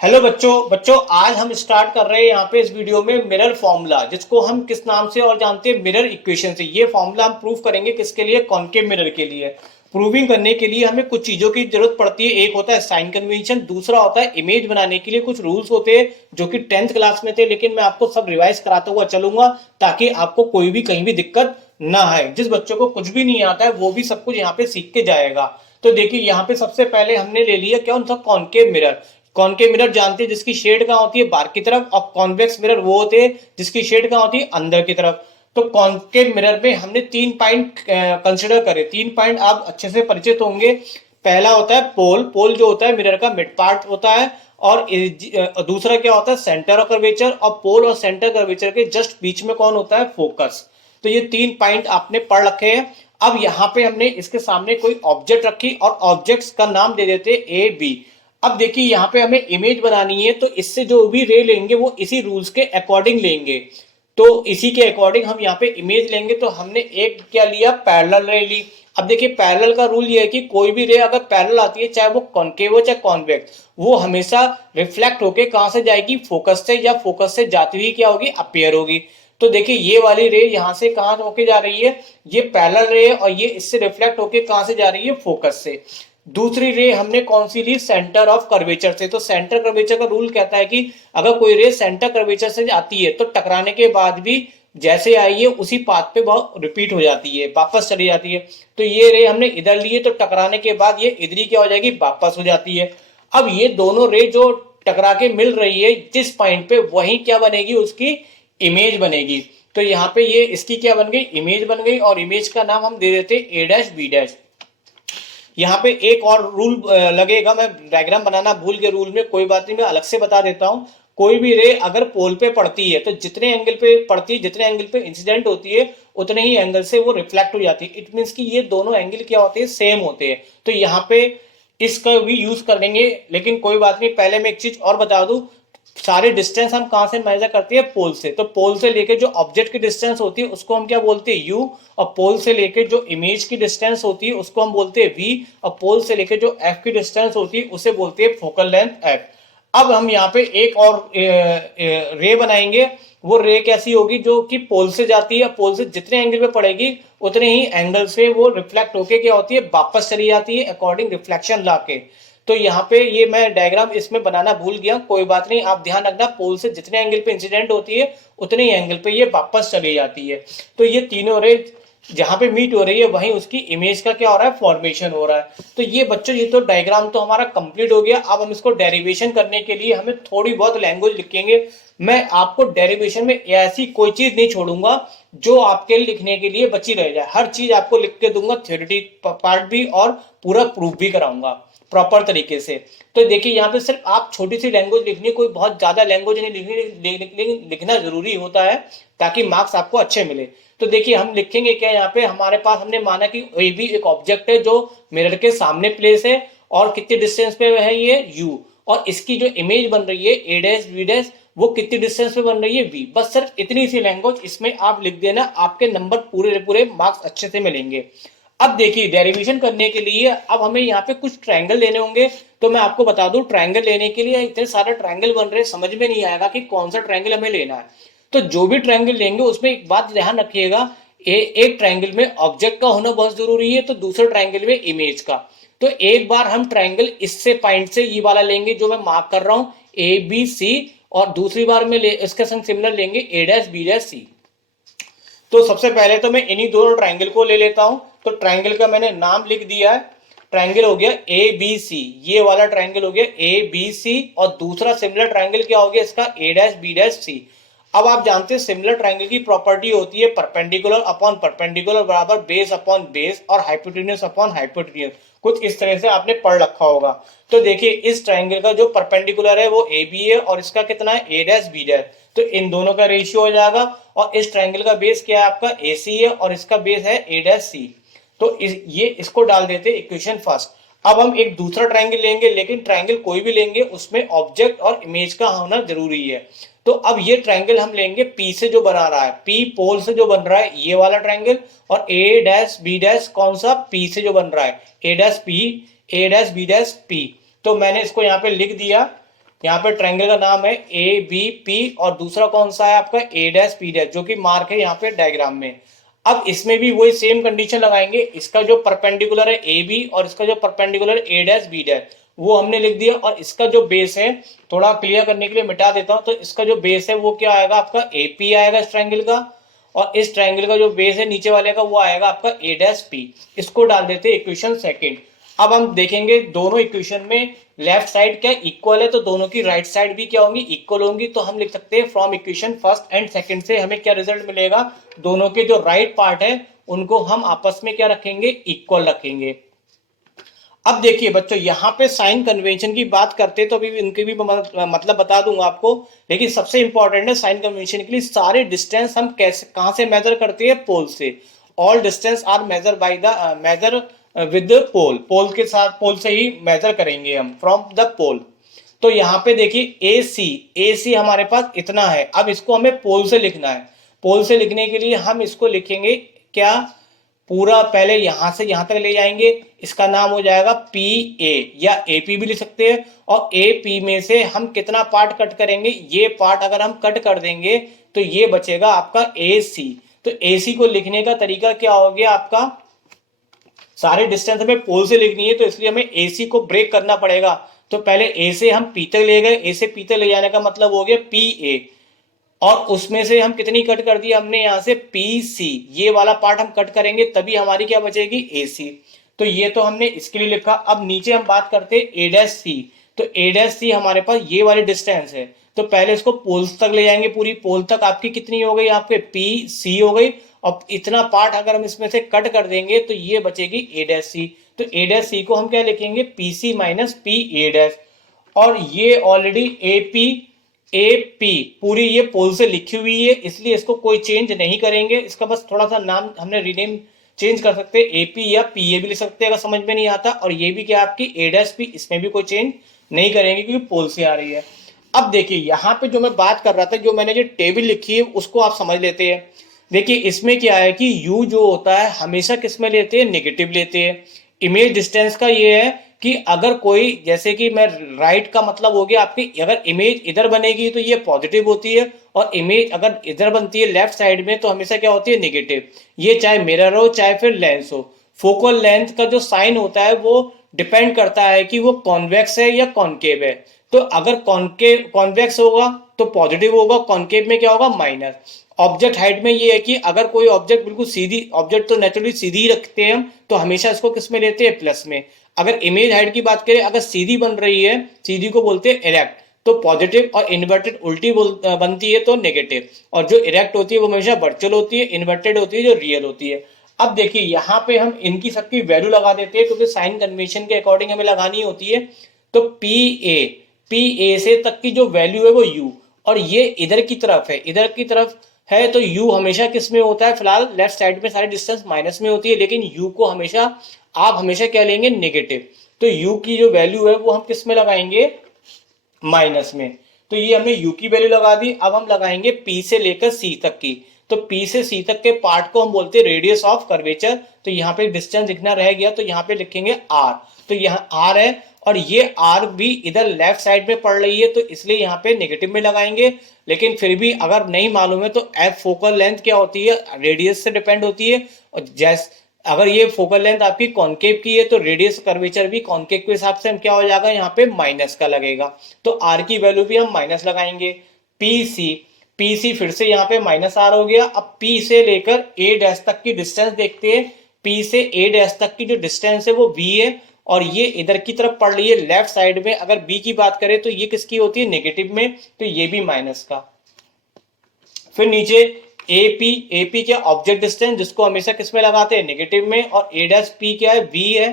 Hello बच्चों आज हम स्टार्ट कर रहे हैं यहाँ पे इस वीडियो में मिरर फॉर्मूला, जिसको हम किस नाम से और जानते हैं, मिरर इक्वेशन से। ये फॉर्मूला हम प्रूव करेंगे किसके लिए? कॉनकेव मिरर के लिए। प्रूविंग करने के लिए हमें कुछ चीजों की जरूरत पड़ती है। एक होता है साइन कन्वेंशन, दूसरा होता है इमेज बनाने के लिए कुछ रूल्स होते हैं जो कि 10th क्लास में थे, लेकिन मैं आपको सब रिवाइज कराता हुआ चलूंगा ताकि आपको कोई भी कहीं भी दिक्कत ना आए। जिस बच्चों को कुछ भी नहीं आता है वो भी सब कुछ यहाँ पे सीख के जाएगा। तो देखिए यहाँ पे सबसे पहले हमने ले लिया क्या उनका कॉनकेव मिरर। कॉनकेव मिरर जानते हैं जिसकी शेड कहाँ होती है? बाहर की तरफ। और कॉन्वेक्स मिरर वो होते हैं जिसकी शेड कहाँ होती है? अंदर की तरफ। तो कॉनकेव मिरर में हमने 3 पॉइंट कंसिडर करे। 3 पॉइंट आप अच्छे से परिचित होंगे। पहला होता है पोल। पोल जो होता है मिरर का मिड पार्ट होता है। और दूसरा क्या होता है? Centre of curvature. और पोल और सेंटर कर्वेचर के जस्ट बीच में कौन होता है? फोकस। तो ये 3 पॉइंट आपने पढ़ रखे हैं। अब यहाँ पे हमने इसके सामने कोई ऑब्जेक्ट रखी और ऑब्जेक्ट्स का नाम दे देते ए बी। अब देखिए यहाँ पे हमें इमेज बनानी है, तो इससे जो भी रे लेंगे वो इसी रूल्स के अकॉर्डिंग लेंगे। तो इसी के अकॉर्डिंग हम यहाँ पे इमेज लेंगे। तो हमने एक क्या लिया? पैरेलल रे ली। अब देखिए पैरेलल का रूल ये है कि कोई भी रे अगर पैरेलल आती है, चाहे वो कॉनकेव हो चाहे कॉन्वेक्स, वो हमेशा रिफ्लेक्ट होके कहां से जाएगी? फोकस से, या फोकस से जाती हुई क्या होगी? अपीयर होगी। तो देखिए ये वाली रे यहाँ से कहां होके जा रही है? ये पैरेलल रे है, और ये इससे रिफ्लेक्ट होके कहां से जा रही है? फोकस से। दूसरी रे हमने कौन सी ली? सेंटर ऑफ कर्वेचर से। तो सेंटर कर्वेचर का रूल कहता है कि अगर कोई रे सेंटर कर्वेचर से आती है तो टकराने के बाद भी जैसे आई है उसी पाथ पे वो रिपीट हो जाती है, वापस चली जाती है। तो ये रे हमने इधर लिए, तो टकराने के बाद ये इधर ही क्या हो जाएगी? वापस हो जाती है। अब ये दोनों रे जो टकरा के मिल रही है जिस पॉइंट पे, वही क्या बनेगी? उसकी इमेज बनेगी। तो यहाँ पे ये इसकी क्या बन गई? इमेज बन गई। और इमेज का नाम हम दे देते ए डैश बी डैश। यहाँ पे एक और रूल लगेगा, मैं डायग्राम बनाना भूल गया रूल में, कोई बात नहीं, मैं अलग से बता देता हूँ। कोई भी रे अगर पोल पे पड़ती है तो जितने एंगल पे पड़ती है, जितने एंगल पे इंसिडेंट होती है, उतने ही एंगल से वो रिफ्लेक्ट हो जाती है। इट मीन्स कि ये दोनों एंगल क्या होते हैं? सेम होते हैं। तो यहाँ पे इसका भी यूज कर लेंगे। लेकिन कोई बात नहीं, पहले मैं एक चीज और बता दूं। सारे डिस्टेंस हम कहां से मेजर करते हैं? पोल से। तो पोल से लेके जो ऑब्जेक्ट की डिस्टेंस होती है उसको हम क्या बोलते हैं? यू। और पोल से लेके जो इमेज की डिस्टेंस होती है उसको हम बोलते हैं वी। और पोल से लेके जो एफ की डिस्टेंस होती है उसे बोलते हैं फोकल लेंथ एफ। अब हम यहाँ पे एक और रे बनाएंगे। वो रे कैसी होगी? जो कि पोल से जाती है, पोल से जितने एंगल पे पड़ेगी उतने ही एंगल से वो रिफ्लेक्ट होके क्या होती है? वापस चली जाती है अकॉर्डिंग रिफ्लेक्शन ला के। तो यहाँ पे ये मैं डायग्राम इसमें बनाना भूल गया, कोई बात नहीं, आप ध्यान रखना। पोल से जितने एंगल पे इंसिडेंट होती है उतने ही एंगल पे ये वापस चली जाती है। तो ये तीनों रे जहां पे मीट हो रही है वहीं उसकी इमेज का क्या हो रहा है? फॉर्मेशन हो रहा है। तो ये बच्चों, ये तो डायग्राम तो हमारा कंप्लीट हो गया। अब हम इसको डेरिवेशन करने के लिए हमें थोड़ी बहुत लैंग्वेज लिखेंगे। मैं आपको डेरिवेशन में ऐसी कोई चीज नहीं छोड़ूंगा जो आपके लिखने के लिए बची रह जाए। हर चीज आपको लिख के दूंगा, थ्योरेटिक पार्ट भी और पूरा प्रूफ भी कराऊंगा प्रॉपर तरीके से। तो देखिए यहाँ पे सिर्फ आप छोटी सी लैंग्वेज लिखनी, कोई बहुत ज्यादा लैंग्वेज नहीं लिखनी, लेकिन लिखना जरूरी होता है ताकि मार्क्स आपको अच्छे मिले। तो देखिए हम लिखेंगे क्या? यहाँ पे हमारे पास हमने माना कि ए बी एक ऑब्जेक्ट है जो मिरर के सामने प्लेस है, और कितने डिस्टेंस पे है? ये यू। और इसकी जो इमेज बन रही है ए डैश बी डैश, वो कितनी डिस्टेंस पे बन रही है? वी। बस सिर्फ इतनी सी लैंग्वेज इसमें आप लिख देना, आपके नंबर पूरे पूरे मार्क्स अच्छे से मिलेंगे। अब देखिए डेरिवेशन करने के लिए अब हमें यहाँ पे कुछ ट्रायंगल लेने होंगे। तो मैं आपको बता दूं, ट्रायंगल लेने के लिए इतने सारे ट्रायंगल बन रहे हैं, समझ में नहीं आएगा कि कौन सा ट्रायंगल हमें लेना है। तो जो भी ट्रायंगल लेंगे उसमें एक बात ध्यान रखिएगा, एक ट्रायंगल में ऑब्जेक्ट का होना बहुत जरूरी है, तो दूसरे ट्रायंगल में इमेज का। तो एक बार हम ट्रायंगल इससे पॉइंट से ये वाला लेंगे जो मैं मार्क कर रहा हूं, ए बी सी। और दूसरी बार में इसके संग सिमिलर लेंगे ए डैश बी डैश सी। तो सबसे पहले तो मैं इन्हीं दोनों ट्रायंगल को ले लेता हूं। तो ट्रायंगल का मैंने नाम लिख दिया है। ट्रायंगल हो गया ए बी सी, ये वाला ट्रायंगल हो गया ए बी सी। और दूसरा सिमिलर ट्रायंगल क्या हो गया इसका? ए डैश बी डैश सी। अब आप जानते हैं सिमिलर ट्रायंगल की प्रॉपर्टी होती है परपेंडिकुलर अपॉन परपेंडिकुलर बराबर बेस अपॉन बेस और हाइपोटेन्यूज अपॉन हाइपोटेन्यूज। कुछ इस तरह से आपने पढ़ रखा होगा। तो देखिए इस ट्रायंगल का जो परपेंडिकुलर है वो ए बी है, और इसका कितना है? ए डैश बी डैश। तो इन दोनों का रेशियो हो जाएगा। और इस ट्रायंगल का बेस क्या है आपका? ए सी है, और इसका बेस है ए डैश सी। तो ये इसको डाल देते इक्वेशन फर्स्ट। अब हम एक दूसरा ट्रायंगल लेंगे, लेकिन ट्रायंगल कोई भी लेंगे उसमें ऑब्जेक्ट और इमेज का होना जरूरी है। तो अब ये ट्रायंगल हम लेंगे पी से जो बना रहा है, पी पोल से जो बन रहा है, ये वाला ट्रायंगल। और ए डैश बी डैश कौन सा? पी से जो बन रहा है, ए dash P, A dash B dash P. तो मैंने इसको यहाँ पे लिख दिया यहाँ पे ट्रायंगल का नाम है ए बी पी, और दूसरा कौन सा है आपका ए डैश पी डैश, जो कि मार्क है यहाँ पे डायग्राम में। अब इसमें भी वही सेम कंडीशन लगाएंगे, इसका जो परपेंडिकुलर है ए बी और इसका जो perpendicular A dash B dash वो हमने लिख दिया, और इसका जो बेस है थोड़ा क्लियर करने के लिए मिटा देता हूं, तो इसका जो बेस है वो क्या आएगा आपका ए पी आएगा इस ट्रायंगल का, और इस ट्रायंगल का जो बेस है नीचे वाले का वो आएगा आपका ए डैश पी। इसको डाल देते हैं इक्वेशन सेकंड। अब हम देखेंगे दोनों इक्वेशन में लेफ्ट साइड क्या इक्वल है, तो दोनों की राइट साइड भी क्या होंगी, इक्वल होंगी। तो हम लिख सकते हैं from equation first and second से हमें क्या रिजल्ट मिलेगा, दोनों के जो राइट पार्ट है उनको हम आपस में क्या रखेंगे, इक्वल रखेंगे। अब देखिए बच्चों, यहाँ पे साइन कन्वेंशन की बात करते तो अभी इनके भी मतलब बता दूंगा आपको, लेकिन सबसे इंपॉर्टेंट है साइन कन्वेंशन के लिए सारे डिस्टेंस हम कैसे कहां से मेजर करते हैं, पोल से। All distance are measure by the measure with pole, pole के साथ, पोल से ही मेजर करेंगे हम, फ्रॉम द पोल। तो यहाँ पे देखिए ए सी हमारे पास इतना है। अब इसको हमें पोल से लिखना है। पोल से लिखने के लिए हम इसको लिखेंगे क्या, पूरा पहले यहां से यहां तक ले जाएंगे, इसका नाम हो जाएगा पी ए, या ए पी भी लिख सकते हैं। और ए पी में से हम कितना पार्ट कट करेंगे, ये पार्ट अगर हम कट कर देंगे तो ये बचेगा आपका ए सी। तो ए सी को लिखने का तरीका क्या हो गया आपका, सारे डिस्टेंस हमें पोल से लिखनी है तो इसलिए हमें ए सी को ब्रेक करना पड़ेगा। तो पहले ए से हम पी तक ले गए, ए से पी तक ले जाने का मतलब हो गया पी ए, और उसमें से हम कितनी कट कर दी हमने यहाँ से पी सी, ये वाला पार्ट हम कट करेंगे तभी हमारी क्या बचेगी, ए सी। तो ये तो हमने इसके लिए लिखा। अब नीचे हम बात करते हैं ए डैश सी। तो ए डैश सी हमारे पास ये वाली डिस्टेंस है, तो पहले इसको पोल्स तक ले जाएंगे, पूरी पोल तक आपकी कितनी हो गई, यहाँ पे पी सी हो गई। और इतना पार्ट अगर हम इसमें से कट कर देंगे तो ये बचेगी ए डैश सी। तो ए डैश सी को हम क्या लिखेंगे, P C minus P A dash. और ये already A P A P पूरी ये पोल से लिखी हुई है, इसलिए इसको कोई चेंज नहीं करेंगे। इसका बस थोड़ा सा नाम हमने रीनेम चेंज कर सकते हैं, एपी या पी ए भी लिख सकते हैं अगर समझ में नहीं आता। और ये भी क्या आपकी ए डैश पी, इसमें भी कोई चेंज नहीं करेंगे क्योंकि पोल से आ रही है। अब देखिए यहाँ पे जो मैं बात कर रहा था, जो मैंने जो टेबल लिखी है उसको आप समझ लेते हैं। देखिए इसमें क्या है कि u जो होता है हमेशा किस में लेते हैं, नेगेटिव लेते हैं। इमेज डिस्टेंस का ये है कि अगर कोई, जैसे कि मैं राइट का मतलब हो गया आपकी, अगर इमेज इधर बनेगी तो ये पॉजिटिव होती है, और इमेज अगर इधर बनती है लेफ्ट साइड में तो हमेशा क्या होती है, नेगेटिव। ये चाहे मिरर हो चाहे फिर लेंस हो। फोकल लेंथ का जो साइन होता है वो डिपेंड करता है कि वो कॉन्वेक्स है या कॉन्केव है। तो अगर कॉन्केव कॉन्वेक्स होगा तो पॉजिटिव होगा, कॉन्केव में क्या होगा, माइनस। ऑब्जेक्ट हाइट में ये है कि अगर कोई ऑब्जेक्ट बिल्कुल सीधी, ऑब्जेक्ट तो नेचुरली सीधी ही रखते हैं हम, तो हमेशा इसको किस में लेते हैं, प्लस में। अगर इमेज हाइट की बात करें, अगर सीधी बन रही है, सीधी को बोलते हैं इरेक्ट, तो पॉजिटिव, और इन्वर्टेड उल्टी बनती है तो नेगेटिव। और जो इरेक्ट होती है वो हमेशा वर्चुअल होती है, इन्वर्टेड होती है जो रियल होती है। अब देखिए यहाँ पे हम इनकी सबकी वैल्यू लगा देते हैं क्योंकि साइन कन्वेंशन के अकॉर्डिंग हमें लगानी होती है। तो पी ए से तक की जो वैल्यू है वो यू, और ये इधर की तरफ है, इधर की तरफ है तो u हमेशा किस में होता है, फिलहाल लेफ्ट साइड में सारी डिस्टेंस माइनस में होती है, लेकिन u को हमेशा आप हमेशा क्या लेंगे, नेगेटिव। तो u की जो वैल्यू है वो हम किस में लगाएंगे, माइनस में। तो ये हमने u की वैल्यू लगा दी। अब हम लगाएंगे p से लेकर c तक की। तो p से c तक के पार्ट को हम बोलते हैं रेडियस ऑफ कर्वेचर। तो यहाँ पे डिस्टेंस लिखना रह गया, तो यहाँ पे लिखेंगे r। तो यहाँ r है, और ये r भी इधर लेफ्ट साइड में पड़ रही है तो इसलिए यहाँ पे नेगेटिव में लगाएंगे। लेकिन फिर भी अगर नहीं मालूम है तो एफ फोकल लेंथ क्या होती है, रेडियस से डिपेंड होती है। और जैस अगर ये फोकल लेंथ आपकी कॉन्केव की है तो रेडियस कर्वेचर भी कॉन्केव के हिसाब से हम क्या हो जाएगा, यहाँ पे माइनस का लगेगा। तो आर की वैल्यू भी हम माइनस लगाएंगे। पी सी फिर से यहाँ पे माइनस आर हो गया। अब पी से लेकर ए डैश तक की डिस्टेंस देखते हैं। पी से ए डैश तक की जो डिस्टेंस है वो बी है, और ये इधर की तरफ पड़ रही है लेफ्ट साइड में। अगर बी की बात करें तो ये किसकी होती है, नेगेटिव में, तो ये भी माइनस का। फिर नीचे एपी क्या, ऑब्जेक्ट डिस्टेंस, जिसको हमेशा किस में लगाते हैं, नेगेटिव में। और ए डैश पी क्या है, वी है,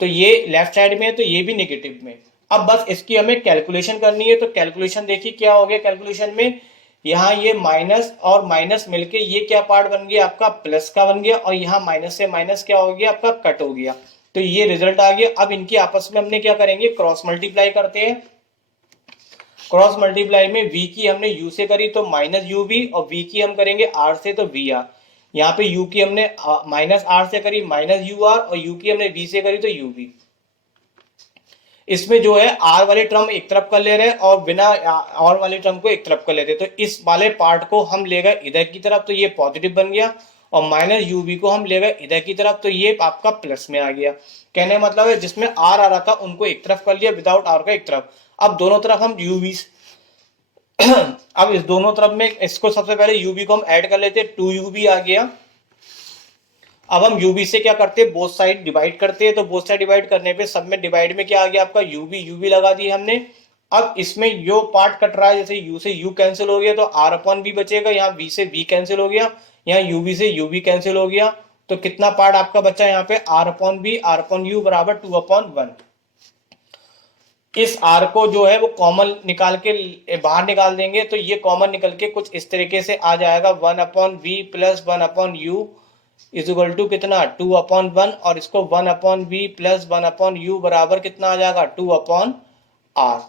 तो ये लेफ्ट साइड में है तो ये भी नेगेटिव में। अब बस इसकी हमें कैलकुलेशन करनी है। तो कैलकुलेशन देखिए क्या हो गया, कैलकुलेशन में यहाँ ये माइनस और माइनस मिलके ये क्या पार्ट बन गया आपका, प्लस का बन गया, और यहाँ माइनस से माइनस क्या हो गया आपका, कट हो गया। तो ये रिजल्ट आ गया। अब इनकी आपस में हमने क्या करेंगे, क्रॉस मल्टीप्लाई करते हैं। क्रॉस मल्टीप्लाई में v की हमने u से करी तो माइनस यू वी, और v की हम करेंगे r से तो वी आर। यहाँ पे u की हमने माइनस r से करी माइनस यू आर, और u की हमने v से करी तो यू वी। इसमें जो है आर वाली टर्म एक तरफ कर ले रहे हैं और बिना आर वाली टर्म को एक तरफ कर लेते, तो इस वाले पार्ट को हम ले गए इधर की तरफ, तो ये पॉजिटिव बन गया, और माइनस यूबी को हम ले गए इधर की तरफ, तो ये आपका प्लस में आ गया। कहने का मतलब है जिसमें आर आ रहा था उनको एक तरफ कर लिया, विदाउट आर का एक तरफ। अब दोनों तरफ हम यूबी अब इस दोनों तरफ में इसको सबसे पहले यूबी को हम ऐड कर लेते हैं, 2UB आ गया। अब हम यूबी से क्या करते हैं, बोथ साइड डिवाइड करते हैं, तो बोथ साइड डिवाइड करने पे सब में डिवाइड में क्या आ गया आपका यूबी लगा दिया हमने। अब इसमें यो पार्ट कट रहा है, जैसे यू से यू कैंसिल हो गया तो आर अपॉन बी बचेगा, यहाँ वी से वी कैंसिल हो गया, यहाँ यूबी से यूबी कैंसिल हो गया, तो कितना पार्ट आपका बचा यहाँ पे R upon B R upon U बराबर 2/1। इस आर को जो है वो कॉमन निकाल के बाहर निकाल देंगे, तो ये कॉमन निकल के कुछ इस तरीके से आ जाएगा 1/v plus 1/u is equal to कितना 2/1, और इसको 1/v प्लस 1/u बराबर कितना आ जाएगा 2/r।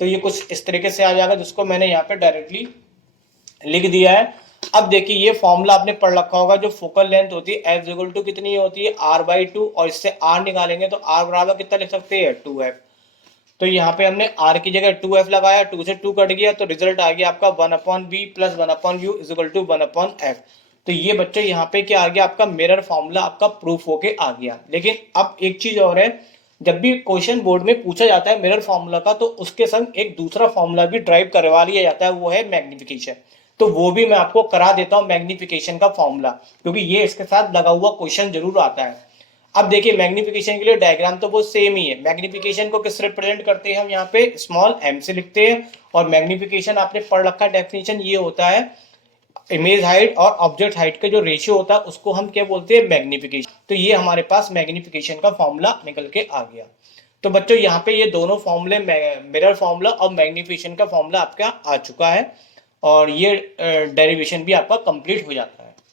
तो ये कुछ इस तरीके से आ जाएगा, जिसको मैंने यहाँ पे डायरेक्टली लिख दिया है। अब देखिए ये फॉर्मूला आपने पढ़ रखा होगा, जो फोकल लेंथ होती है एफ इक्वल टू कितनी होती है r/2, और इससे r निकालेंगे तो r बराबर कितना लिख सकते हैं 2f। तो यहाँ पे हमने r की जगह 2f लगाया, 2 से 2 कट गया, तो रिजल्ट आ गया आपका 1/v plus 1/u is equal to 1/f। तो ये बच्चे यहाँ पे क्या आ गया आपका मिरर फॉर्मूला आपका प्रूफ होके आ गया। लेकिन अब एक चीज और है, जब भी क्वेश्चन बोर्ड में पूछा जाता है मिरर फॉर्मूला का, तो उसके संग एक दूसरा फॉर्मूला भी ड्राइव करवा लिया जाता है, वो है मैग्निफिकेशन। तो वो भी मैं आपको करा देता हूँ मैग्निफिकेशन का फॉर्मूला, क्योंकि ये इसके साथ लगा हुआ क्वेश्चन जरूर आता है। अब देखिए मैग्निफिकेशन के लिए डायग्राम तो वो सेम ही है। मैग्निफिकेशन को किस रिप्रेजेंट करते हैं हम यहाँ पे स्मॉल m से लिखते हैं, और मैग्निफिकेशन आपने पढ़ रखा डेफिनेशन ये होता है इमेज हाइट और ऑब्जेक्ट हाइट का जो रेशियो होता है उसको हम क्या बोलते हैं मैग्निफिकेशन। तो ये हमारे पास मैग्निफिकेशन का फॉर्मूला निकल के आ गया। तो बच्चों यहाँ पे ये दोनों फॉर्मूले मिरर फॉर्मूला और मैग्निफिकेशन का फॉर्मूला आपका आ चुका है, और ये डेरिवेशन भी आपका कंप्लीट हो जाता है।